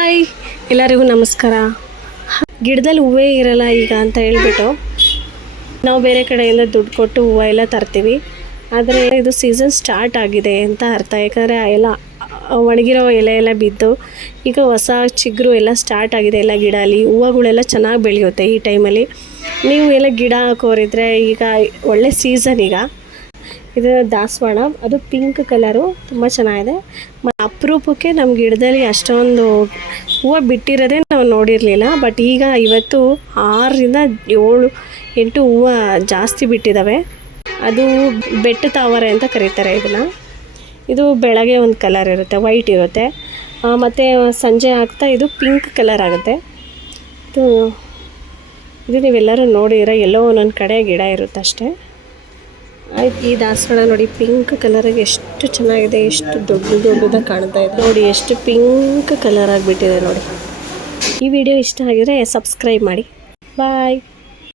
Hi ಎಲ್ಲರಿಗೂ ನಮಸ್ಕಾರ. ಗಿಡದಲ್ಲಿ ಹೂವೇ ಇರಲ್ಲ ಈಗ ಅಂತ ಹೇಳ್ಬಿಟ್ಟು ನಾವು ಬೇರೆ ಕಡೆಯಿಂದ ದುಡ್ಡು ಕೊಟ್ಟು ಹೂವು ಎಲ್ಲ ತರ್ತೀವಿ. ಆದರೆ ಇದು ಸೀಸನ್ ಸ್ಟಾರ್ಟ್ ಆಗಿದೆ ಅಂತ ಅರ್ಥ. ಯಾಕಂದರೆ ಎಲ್ಲ ಒಣಗಿರೋ ಎಲೆ ಎಲ್ಲ ಬಿದ್ದು ಈಗ ಹೊಸ ಚಿಗುರು ಎಲ್ಲ ಸ್ಟಾರ್ಟ್ ಆಗಿದೆ. ಎಲ್ಲ ಗಿಡ ಅಲ್ಲಿ ಹೂವುಗಳೆಲ್ಲ ಚೆನ್ನಾಗಿ ಬೆಳೆಯುತ್ತೆ ಈ ಟೈಮಲ್ಲಿ. ನೀವು ಎಲ್ಲ ಗಿಡ ಕೋರಿದ್ರೆ ಈಗ ಒಳ್ಳೆ ಸೀಸನ್. ಈಗ ಇದು ದಾಸವಾಳ, ಅದು ಪಿಂಕ್ ಕಲರು, ತುಂಬ ಚೆನ್ನಾಗಿದೆ. ಅಪರೂಪಕ್ಕೆ ನಮ್ಮ ಗಿಡದಲ್ಲಿ ಅಷ್ಟೊಂದು ಹೂವು ಬಿಟ್ಟಿರೋದೇ ನಾವು ನೋಡಿರಲಿಲ್ಲ. ಬಟ್ ಈಗ ಇವತ್ತು 6-7-8 ಹೂವು ಜಾಸ್ತಿ ಬಿಟ್ಟಿದ್ದಾವೆ. ಅದು ಬೆಟ್ಟ ತಾವರೆ ಅಂತ ಕರೀತಾರೆ ಇದನ್ನು. ಇದು ಬೆಳಗ್ಗೆ ಒಂದು ಕಲರ್ ಇರುತ್ತೆ, ವೈಟ್ ಇರುತ್ತೆ, ಮತ್ತು ಸಂಜೆ ಆಗ್ತಾ ಇದು ಪಿಂಕ್ ಕಲರ್ ಆಗುತ್ತೆ. ಇದು ನೀವೆಲ್ಲರೂ ನೋಡಿರೋ ಎಲ್ಲೋ ಒಂದೊಂದು ಕಡೆ ಗಿಡ ಇರುತ್ತೆ ಅಷ್ಟೇ. ಆಯ್ತು, ಈ ದಾಸವಾಳ ನೋಡಿ ಪಿಂಕ್ ಕಲರಿಗೆ ಎಷ್ಟು ಚೆನ್ನಾಗಿದೆ, ಎಷ್ಟು ದೊಡ್ಡದಾಗಿ ಕಾಣ್ತಾ ಇದೆ ನೋಡಿ, ಎಷ್ಟು ಪಿಂಕ್ ಕಲರ್ ಆಗಿಬಿಟ್ಟಿದೆ ನೋಡಿ. ಈ ವಿಡಿಯೋ ಇಷ್ಟ ಆಗಿದ್ರೆ ಸಬ್ಸ್ಕ್ರೈಬ್ ಮಾಡಿ. ಬಾಯ್.